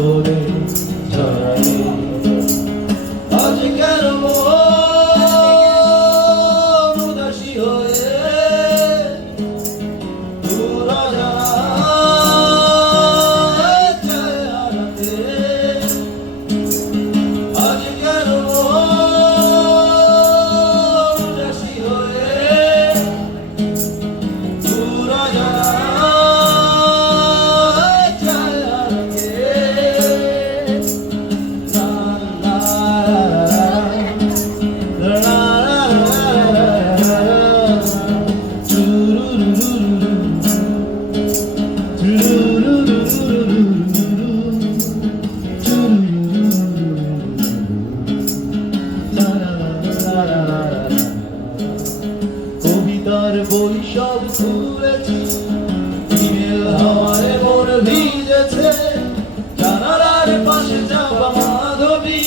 শ্রবণে ঝরায় আজ কেন মন উদাসী হয়ে দূর অজানায় যায় হারাতে আজ কেন মন উদাসী হয়ে দূর অজানায় যায় হারাতে কবিতার বই সব খুলেছি দিনের হাওয়ায় মন ভিজেছে জানালার পাশে চাপা মাধবী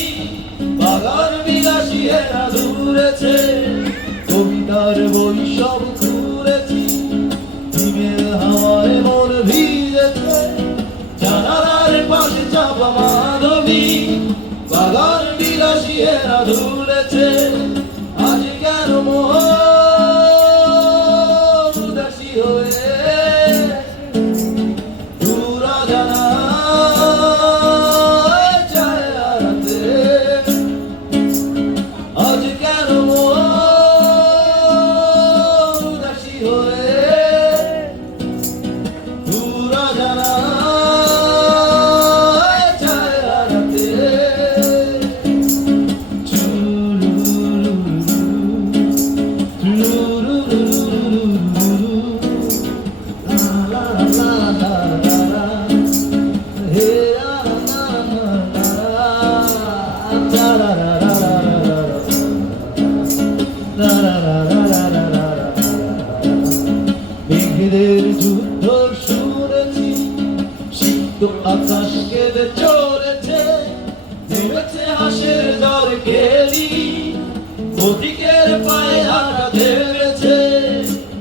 বাগান বিলাসী এরা দূরেছে কবিতার বই সব খুলেছি দিনের হাওয়ায় মন ভিজেছে জানালার পাশে চাপা মাধবী বাগান বিলাসী এরা দূরেছে আজ কেন মন উদাসী হয়ে দূর অজানায় যায় হারাতে আজ কেন মন উদাসী হয়ে দূর অজানায় যায় হারাতে মেঘেদের যুদ্ধ শুনেছি সিক্ত আকাশ কেঁদে চলেছে নেমেছে হাসের জল খেলি প্রতীকের পায়ে হাঁটা ধরেছে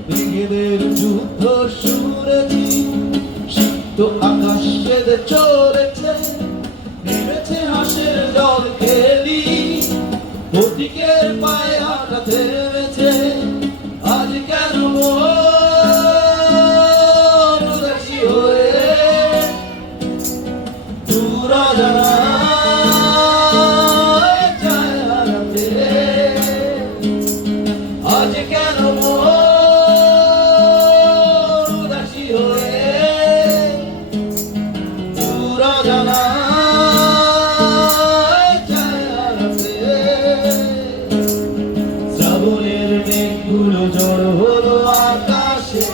মেঘেদের যুদ্ধ শুনেছি সিক্ত আকাশ কেঁদে চলেছে নেমেছে হাসের জল খেলি প্রতীকের পায়ে হাঁটা ধরেছে আজ কেন মন উদাসী হয়ে দূর অজানায় যায় হারাতে আজ কেন মন উদাসী হয়ে দূর অজানায় যায় হারাতে শ্রাবণের মেঘগুলো জড়ো হলো আকাশে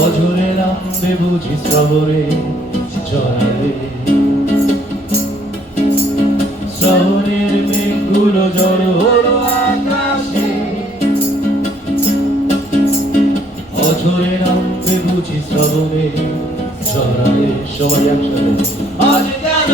অঝরে নামবে বুঝি শ্রাবণে ঝরাবে শ্রাবণের মেঘগুলো জড়ো হলো আকাশে অঝরে নামবে বুঝি শ্রাবণে ঝরাবে সবাই একসাথে আজ কেন